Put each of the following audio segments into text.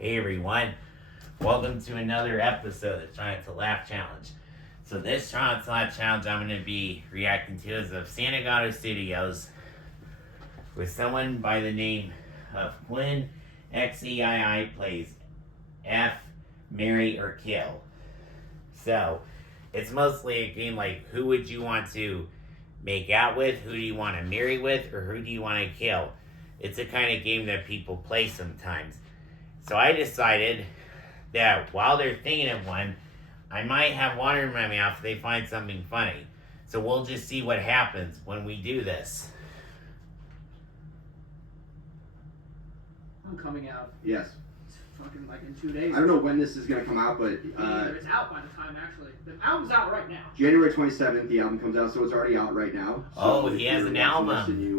Hey everyone, welcome to another episode of Trying to Laugh Challenge. So this Trying to Laugh Challenge I'm going to be reacting to is of Santa Gato Studios with someone by the name of Quinn XEII plays F, Marry, or Kill. So it's mostly a game like who would you want to make out with, who do you want to marry with, or who do you want to kill. It's a kind of game that people play sometimes. So I decided that while they're thinking of one, I might have water in my mouth if they find something funny. So we'll just see what happens when we do this. I'm coming out. Yes. It's fucking like in 2 days. I don't know when this is going to come out, but It's out by the time actually. The album's out right now. January 27th, the album comes out, so it's already out right now. So Oh, if he has you're an watching this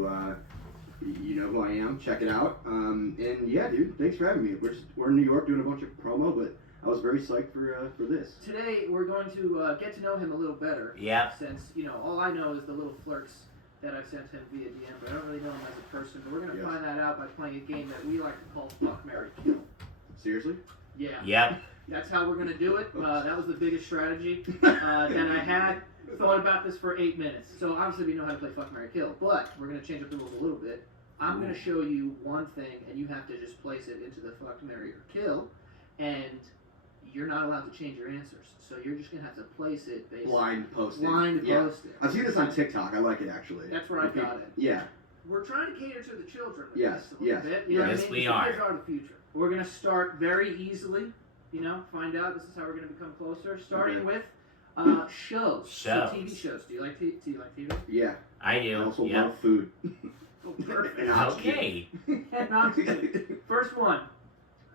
album. And you know who I am. Check it out. And yeah, dude, thanks for having me. We're in New York doing a bunch of promo, but I was very psyched for this. Today we're going to get to know him a little better. Yep. Since all I know is the little flirts that I've sent him via DM, but I don't really know him as a person. But we're gonna Yes. find that out by playing a game that we like to call Fuck, Marry, Kill. Seriously? Yeah. Yep. That's how we're gonna do it. That was the biggest strategy that I had. Thought about this for 8 minutes. So obviously we know how to play Fuck, Marry, Kill, but we're gonna change up the rules a little bit. I'm gonna show you one thing, and you have to just place it into the Fuck, Marry, or Kill, and you're not allowed to change your answers. So you're just gonna have to place it based Blind posting. blind Yeah. posting. I've seen this on TikTok. I like it, actually. That's where I Okay. got it. Yeah. We're trying to cater to the children with Yes, this a little yes, bit. You know yes. what I mean? we Because are. Kids are the future. We're gonna start very easily. Find out this is how we're gonna become closer. Starting Okay. with shows. So Shows. TV shows. Do you like TV? Yeah. I I do. also Yep. love food. Oh, perfect. And I'm Okay. And I'm kidding. First one,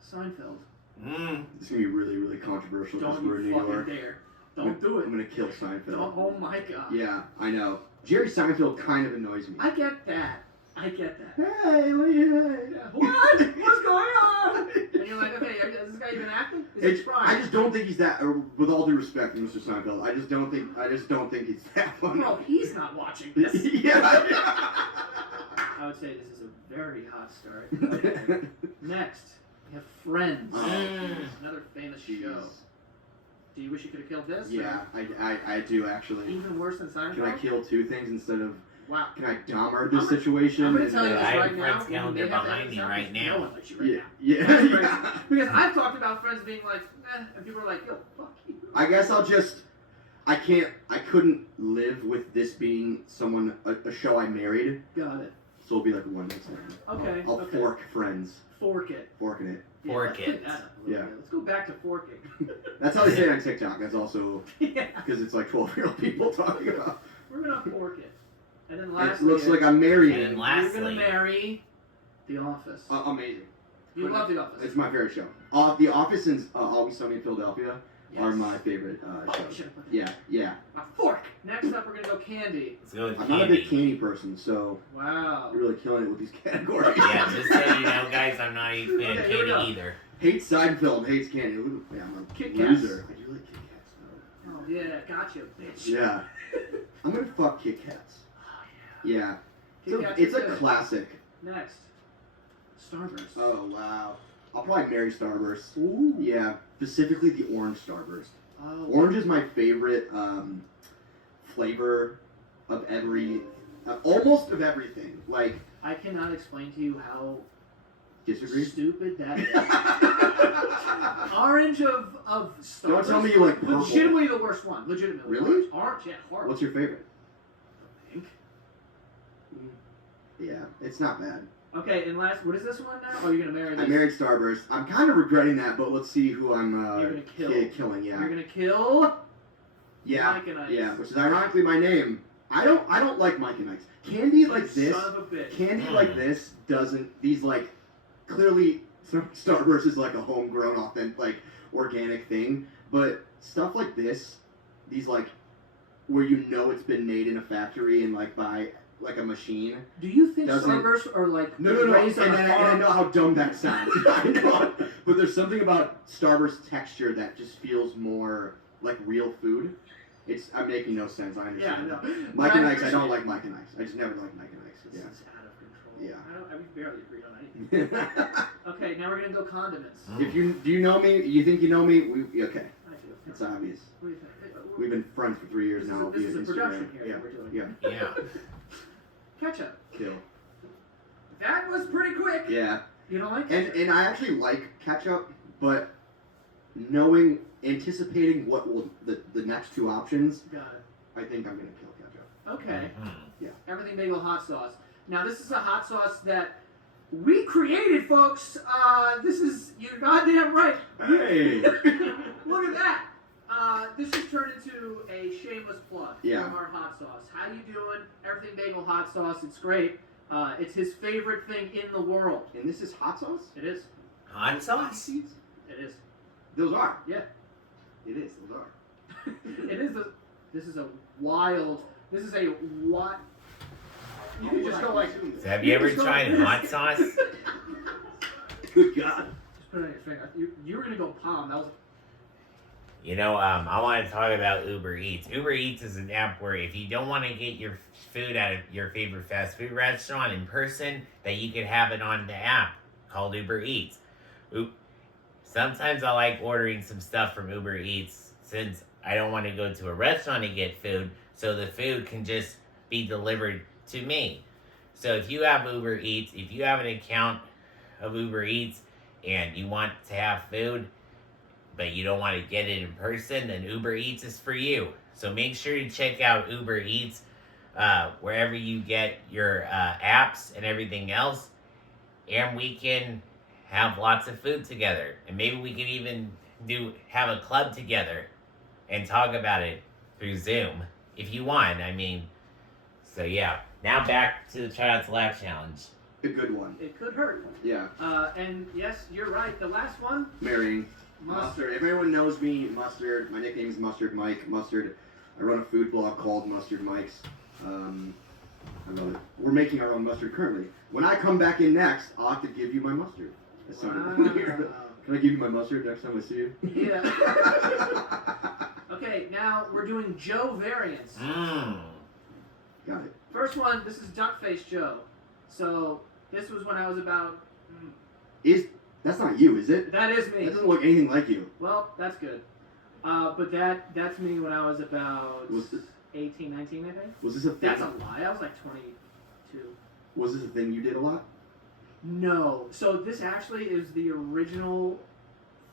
Seinfeld. It's going to be really, really controversial because Don't we're in you New fucking York. dare. Don't do I'm it. going to kill Seinfeld. Don't. Oh my god. Yeah, I know. Jerry Seinfeld kind of annoys me. I get that. Hey, look at that. What? What's going on? And you're like, okay, is this guy even acting? Is he trying? I just don't think he's that. With all due respect, to Mr. Seinfeld, I just don't think he's that funny. Bro, he's not watching this. Yeah. I would say this is a very hot start. Okay. Next, we have Friends. Mm. Another famous Jeez. show. Do you wish you could have killed this? Yeah, I do actually. Even worse than Seinfeld? Can I kill two things instead of? Wow. Can I Dahmer this I'm situation? I'm gonna and, tell you this I have right now. Friends calendar they have to behind me edit right this out, now. No one likes you right Yeah, now. yeah. That's crazy. yeah. Because I've talked about Friends being like, and people are like, yo, fuck you. I guess I couldn't live with this being a show I married, Got it. so it'll be like a one night stand. Okay. I'll okay. fork Friends. Fork it. Forking it. Yeah, Fork let's it. pick that up a little Yeah. bit. Let's go back to forking. That's how they say it on TikTok. That's also Yeah. because it's like 12-year-old people talking about. We're gonna fork it. And then It lastly, looks like I'm married. And then you're lastly- gonna marry The Office. Amazing. You love The Office. It's my favorite show. The Office and Always Sunny in Philadelphia are Yes. my favorite Oh, shows. shit. Yeah. A fork. Next up, we're gonna go candy. Let's go with I'm not a big candy. candy person, so Wow. you're really killing it with these categories. Yeah, just so you know, guys, I'm not a fan of Okay, here we candy go. either. Hates Seinfeld, hates candy. Ooh, yeah, I'm a Kit loser. Kats. I do like Kit Kats though. Oh yeah, gotcha, bitch. Yeah. I'm gonna fuck Kit Kats. Yeah. Kit Kats It's are a good. classic. Next, Starburst. Oh wow. I'll probably marry Starburst. Ooh. Yeah. Specifically the orange Starburst. Oh. Orange is my favorite flavor of almost of everything. Like, I cannot explain to you how disagree? stupid that is. Orange of Starburst. Don't tell me you like purple. Legitimately the worst one. Legitimately. Really? Orange, yeah, horrible. What's your favorite? Pink. Yeah, it's not bad. Okay, and last, what is this one now? Oh, you're gonna marry this. I married Starburst. I'm kind of regretting that, but let's see who I'm You're gonna kill. killing. Yeah. You're gonna kill. Yeah. Mike and Ike's. Yeah, which is ironically my name. I don't like Mike and Ike's. Candy like this. Son of a bitch. Candy like this doesn't. These like clearly Starburst is like a homegrown, authentic, like organic thing. But stuff like this, these like where you know it's been made in a factory and like by like a machine. Do you think Doesn't- Starburst are like No. raised on And, a and I farm? know how dumb that sounds. I know. But there's something about Starburst texture that just feels more like real food. I'm making no sense. I Yeah, I understand. know. Mike But and I Ike's. I don't appreciate like Mike and Ike's. I just never liked Mike and Ike's. This Yeah. is out of control. Yeah. We barely agreed on anything. Okay, now we're gonna go condiments. If you do you know me? You think you know me? Okay, I do. it's obvious. What do you think? We've been friends for 3 years now. This is via a Instagram. production here Yeah, that we're doing. yeah. Yeah. Ketchup. Kill. That was pretty quick. Yeah, You don't like and ketchup? I actually like ketchup, but anticipating what will the next two options, Got it. I think I'm gonna kill ketchup. Okay. Mhm. Everything bagel hot sauce. Now this is a hot sauce that we created, folks. This is you're goddamn right. Hey. Look at that. This has turned into a shameless plug Yeah. from our hot sauce. How you doing? Everything bagel hot sauce. It's great. It's his favorite thing in the world. And this is hot sauce? It is. Hot sauce? It is. Those are. Yeah. It is. Those are. It is. This is a wild. This is a what? You can just go like. So have you ever just go tried like this. hot sauce? Good God. Just put it on your finger. You were gonna go palm. That was. You know, I want to talk about Uber Eats. Uber Eats is an app where if you don't want to get your food at your favorite fast food restaurant in person, that you can have it on the app called Uber Eats. Sometimes I like ordering some stuff from Uber Eats since I don't want to go to a restaurant to get food, so the food can just be delivered to me. So if you have Uber Eats, if you have an account of Uber Eats and you want to have food, but you don't want to get it in person, then Uber Eats is for you. So make sure to check out Uber Eats wherever you get your apps and everything else. And we can have lots of food together. And maybe we can even have a club together and talk about it through Zoom. If you want, I mean. So yeah, now back to the Try Not to Laugh challenge. A good one. It could hurt. Yeah. And yes, you're right. The last one. Marrying. Mustard. Mustard. If anyone knows me, Mustard. My nickname is Mustard Mike. Mustard. I run a food blog called Mustard Mike's. I love it. We're making our own mustard currently. When I come back in next, I'll have to give you my mustard. That sounded weird. Can I give you my mustard next time I see you? Yeah. Okay, now we're doing Joe variants. Mmm. Got it. First one, this is Duckface Joe. So this was when I was about. That's not you, is it? That is me. That doesn't look anything like you. Well, that's good. But that's me when I was about Was this- 18, 19, I think. Was this a thing? That's a lie. I was like 22. Was this a thing you did a lot? No. So this actually is the original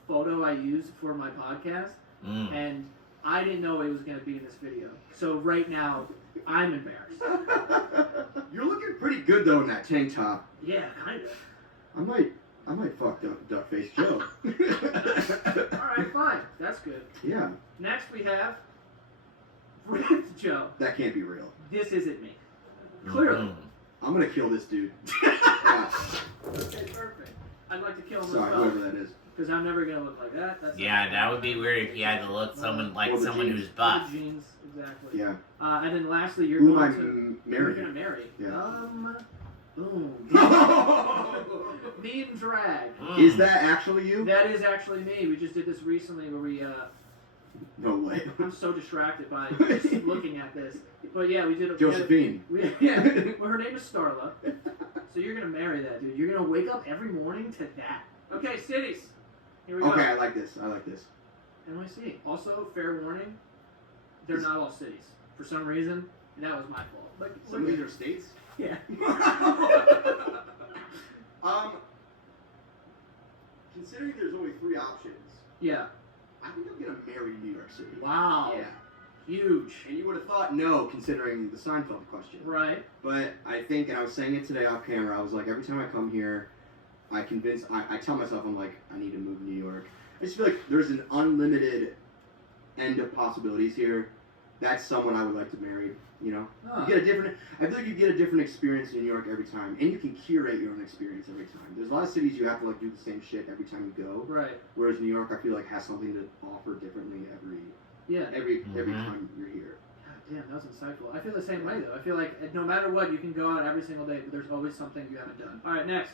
photo I used for my podcast, Mm. and I didn't know it was going to be in this video. So right now, I'm embarrassed. You're looking pretty good though in that tank top. Yeah, kind of. I might fuck Duckface Joe. All right, fine. That's good. Yeah, Next we have Ripped Joe. that can't be real. This isn't me. Clearly. Mhm. I'm gonna kill this dude. Okay, perfect. I'd like to kill him Sorry, as well, whoever that is. because I'm never gonna look like that. That's Yeah, that would be weird if you had to look someone like Or the someone jeans. who's buff. Jeans, exactly. Yeah. And then lastly, you're Who am I going to you're marrying? gonna marry. Yeah. Boom. Mean drag. Mm. Is that actually you? That is actually me. We just did this recently where we. No way. I'm so distracted by just looking at this. But yeah, we did a. Josephine. Yeah. Well, her name is Starla. So you're gonna marry that dude. You're gonna wake up every morning to that. Okay, cities. Here we go. Okay, I like this. I like this. NYC. Also, fair warning, they're not all cities. For some reason, and that was my fault. Like, Some of these are states. yeah. Considering there's only 3 options, Yeah. I think I'm gonna marry New York City. Wow. Yeah. Huge. And you would have thought no, considering the Seinfeld question. Right. But I think, and I was saying it today off camera, I was like, every time I come here, I tell myself, I'm like, I need to move to New York. I just feel like there's an unlimited end of possibilities here. That's someone I would like to marry, you know? Huh. You get I feel like you get a different experience in New York every time, and you can curate your own experience every time. There's a lot of cities you have to like do the same shit every time you go, Right. whereas New York I feel like has something to offer differently Yeah. every Mhm. time you're here. God damn, that was insightful. I feel the same way though. I feel like no matter what, you can go out every single day, but there's always something you haven't done. All right, next,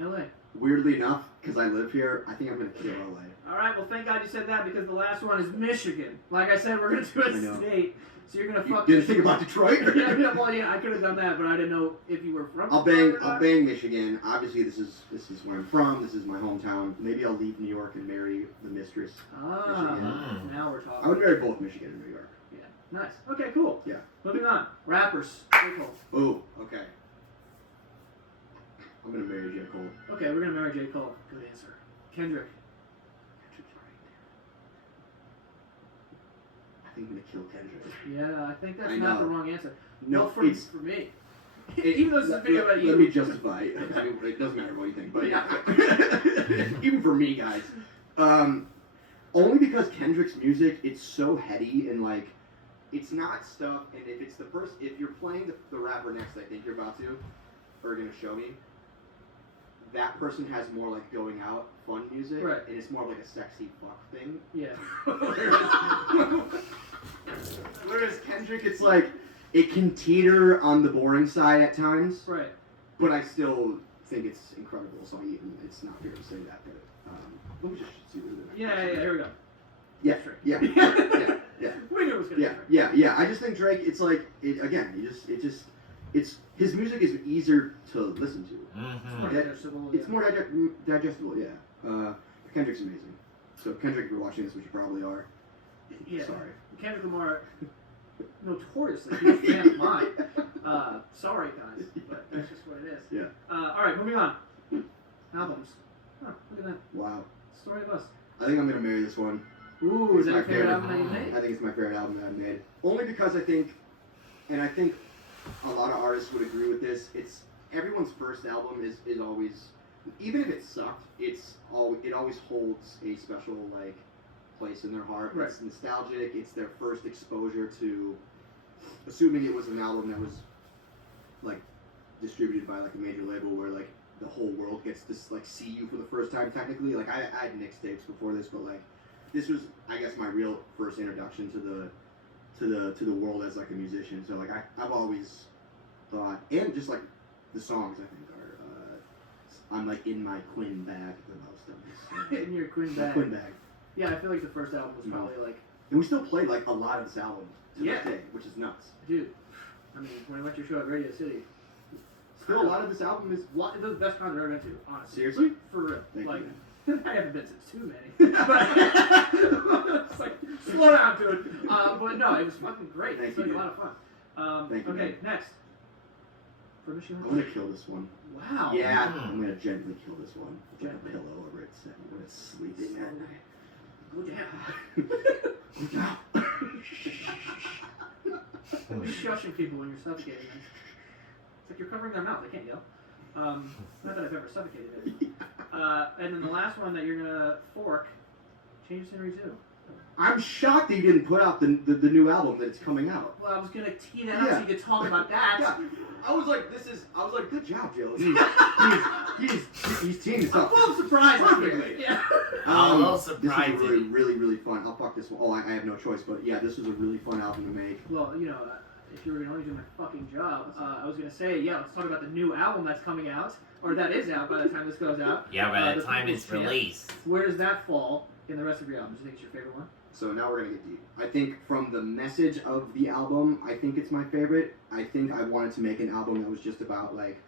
LA. Weirdly enough, because I live here, I think I'm gonna kill LA. All right. Well, thank God you said that because the last one is Michigan. Like I said, we're gonna do I a know. state. So you're gonna You fuck. didn't think about Detroit? yeah, well, yeah, I could have done that, but I didn't know if you were from. I'll Detroit or I'll not. bang Michigan. Obviously, this is where I'm from. This is my hometown. Maybe I'll leave New York and marry the mistress. Ah, Michigan. now we're I talking. would marry both Michigan and New York. Yeah, nice. Okay, cool. Yeah. Moving on. Rappers. J. Cole. Oh, okay. I'm gonna marry J. Cole. Okay, we're gonna marry J. Cole. Good answer. Kendrick. Kendrick's right. I think I'm gonna kill Kendrick. Yeah, I think that's I not the know. wrong answer. No, Well, for me. it- Even though this is a video about you. Let me justify it. I mean, it doesn't matter what you think, but yeah. Even for me, guys. Only because Kendrick's music, it's so heady and like, it's not stuff. And if it's the first, if you're playing the rapper next, I think you're about to, or gonna show me, that person has more like going out fun music, Right. and it's more of like a sexy fuck thing. Yeah. Whereas Kendrick, it's like it can teeter on the boring side at times, Right. but I still think it's incredible. So it's not fair to say that. But let me just see what it is. Yeah, here we go. Yeah, Drake. yeah. We knew it was gonna Yeah, be Drake. yeah. I just think Drake. It's like it's his music is easier to listen to. Mm-hmm. More Yeah. digestible, It's yeah. more digestible. Yeah. Kendrick's amazing. So Kendrick, if you're watching this, which you probably are. Yeah. Sorry. Kendrick Lamar, notoriously huge fan of mine. Sorry, guys, but that's just what it is. Yeah. All right, moving on. Albums. Oh, look at that. Wow. Story of Us. I think I'm gonna marry this one. Ooh, is It's that my your favorite favorite. album that you made? I think it's my favorite album that I've made. Only because I think a lot of artists would agree with this. It's everyone's first album is always, even if it sucked, it always holds a special like place in their heart. Right. It's nostalgic. It's their first exposure to, assuming it was an album that was like distributed by like a major label where like the whole world gets to like see you for the first time technically. Like I had mixtapes before this, but like this was I guess my real first introduction to the world as like a musician. So like I've always thought, and just like the songs I think are I'm like in my Quinn bag the most of this. In your Quinn My bag. Quinn bag. Yeah, I feel like the first album was probably like, And we still played like a lot of this album to Yeah. this day, which is nuts. dude. I mean, when I went to your show at Radio City, Still a lot of this album is it was the best concert I ever went to, honestly. seriously? For real. Thank like, you. I haven't been to too many. But it's like, slow down, dude. But no, it was fucking great. Thank It's you, like a dude. lot of fun. Thank you, Okay, man. next. For Michigan. I'm gonna kill this one. Wow. Yeah, Mhm. I'm gonna gently kill this one. With like a Gently. pillow over its head when it's sleeping at night. Go down. Don't be shushing people when you're suffocating them. It's like you're covering their mouth. They can't yell. Not that I've ever suffocated it. And then the last one that you're gonna fork, Change of Scenery 2. I'm shocked that you didn't put out the new album that it's coming out. Well, I was gonna tee that up Yeah. so you could talk about that. Yeah, I was like, good job, Joe. He's teeing this I'm up. full of surprises here. Perfectly. Yeah. I'm a little This surprised. was really, really, really fun. I'll fuck this one. Oh, I have no choice, but yeah, this was a really fun album to make. Well, you know, if you were gonna only do my fucking job, I was gonna say, yeah, let's talk about the new album that's coming out, or that is out by the time this goes out. Yeah, by the The time People's it's Champ. released. Where does that fall in the rest of your albums? Do you think it's your favorite one? So now we're gonna get deep. I think from the message of the album, I think it's my favorite. I think I wanted to make an album that was just about like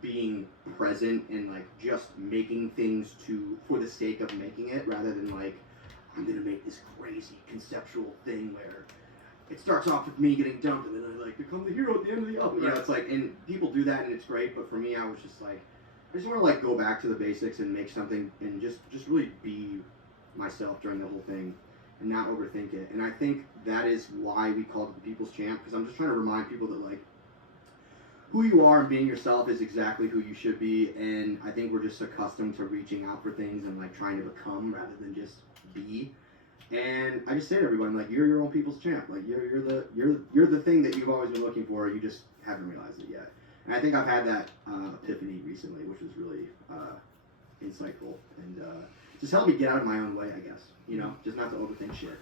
being present and like just making things for the sake of making it, rather than like I'm gonna make this crazy conceptual thing where it starts off with me getting dumped and then I like become the hero at the end of the album. You know, Right. it's like, and people do that and it's great, but for me, I was just like, I just want to like go back to the basics and make something and just really be myself during the whole thing and not overthink it. And I think that is why we called it the People's Champ, because I'm just trying to remind people that like who you are and being yourself is exactly who you should be. And I think we're just accustomed to reaching out for things and like trying to become rather than just be. And I just say to everybody, I'm like, you're your own people's champ. Like you're the thing that you've always been looking for. You just haven't realized it yet. And I think I've had that epiphany recently, which was really insightful and just helped me get out of my own way, I guess. You know, just not to overthink shit.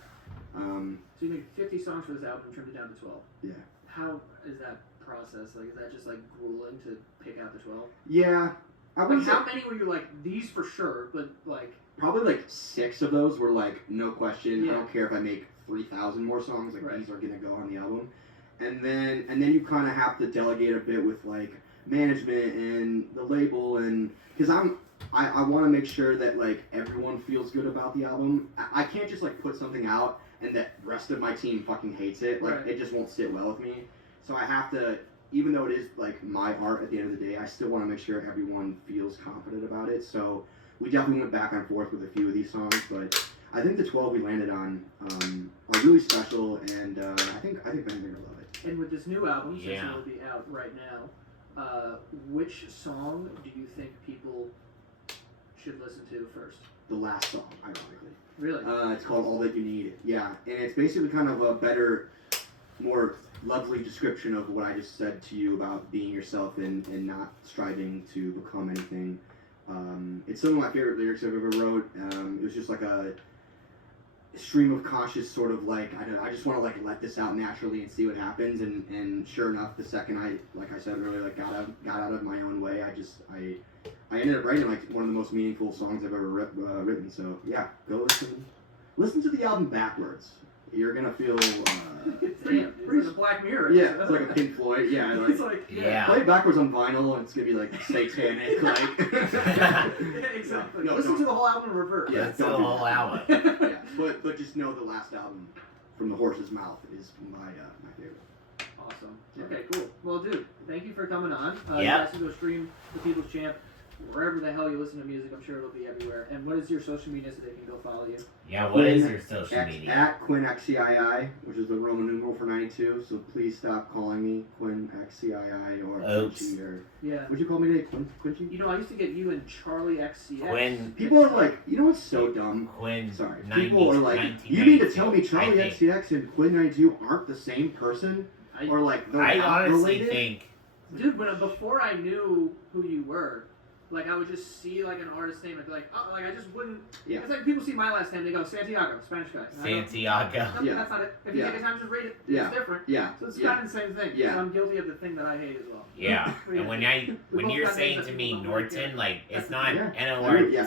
So you made 50 songs for this album and trimmed it down to 12. Yeah. How is that process? Like, is that just like grueling to pick out the 12? Yeah, I Like, would say how many were you like these for sure? But like, probably like 6 of those were like no question. Yeah. I don't care if I make 3,000 more songs. Like Right. these are gonna go on the album. And then you kind of have to delegate a bit with like management and the label, and because I want to make sure that like everyone feels good about the album. I can't just like put something out and that the rest of my team fucking hates it. Like Right. it just won't sit well with me. So I have to, even though it is like my art at the end of the day, I still want to make sure everyone feels confident about it. So we definitely went back and forth with a few of these songs, but I think the 12 we landed on are really special, and I think Ben's gonna love it. and with this new album, since Yeah. it will be out right now, which song do you think people should listen to first? The last song, ironically. Really? It's called All That You Need. Yeah, and it's basically kind of a better, more lovely description of what I just said to you about being yourself and not striving to become anything. It's some of my favorite lyrics I've ever wrote. It was just like a stream of conscious sort of like, I just want to like let this out naturally and see what happens. And sure enough, the second like I said earlier, like got out of my own way, I ended up writing like one of the most meaningful songs I've ever written. So yeah, go listen to the album backwards. You're gonna feel Damn, it's like a Black Mirror. yeah, it's like a Pink Floyd. Yeah, like It's like Yeah. play it backwards on vinyl and it's gonna be like satanic. Like Yeah, exactly. No, Listen don't. to the whole album in reverse. Yeah, That's the don't do whole that. album. yeah, but just know the last album from the horse's mouth is my favorite. Awesome. Yeah. Okay, cool. Well, dude, thank you for coming on. You Yeah. guys can go stream The People's Champ wherever the hell you listen to music. I'm sure it'll be everywhere. And what is your social media so they can go follow you? Yeah, what is your social media? At Quinn XCII, which is the Roman numeral for 92. So please stop calling me Quinn XCII or Oops. Quincy or Yeah. what'd you call me today? Quincy? You know, I used to get you and Charlie XCX. Quinn, People are like, you know what's so dumb? Quinn, Sorry. 90, People are like, you need to tell me 1992, Charlie I think. XCX and Quinn 92 aren't the same person, I, or like they're I not honestly related. think, dude, before I knew who you were, like I would just see like an artist name and be like, oh, like I just wouldn't. Yeah. It's like people see my last name, they go Santiago, Spanish guy. And I go, Santiago. no, Yeah. that's not it. If you Yeah. take a time to just read it, Yeah. it's different. Yeah. So it's yeah. kind of the same thing. Yeah. So I'm guilty of the thing that I hate as well. Yeah, We- and when we both you're got saying names to that me people don't like, Norton, yeah. like it's not Yeah. Norten, Yeah.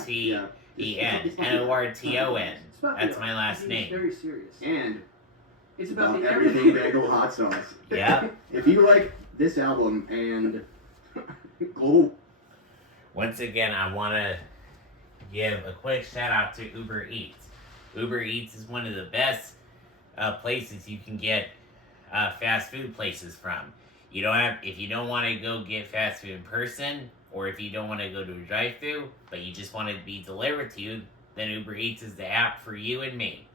Norton. It's about That's the my last It's name. very serious. And It's about about the everything bagel hot sauce. Yeah. If you like this album and go, Once again, I want to give a quick shout out to Uber Eats. Uber Eats is one of the best places you can get fast food places from. You don't have, if you don't want to go get fast food in person, or if you don't want to go to a drive-thru, but you just want it to be delivered to you, then Uber Eats is the app for you and me.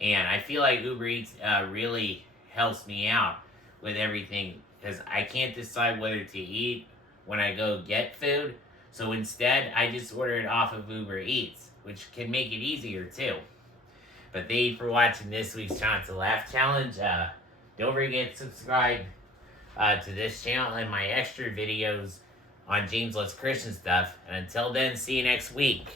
And I feel like Uber Eats really helps me out with everything, because I can't decide whether to eat when I go get food. So instead, I just order it off of Uber Eats, which can make it easier too. But thank you for watching this week's Chance to Laugh Challenge. Don't forget to subscribe to this channel and my extra videos on James Loves Christian stuff. And until then, see you next week.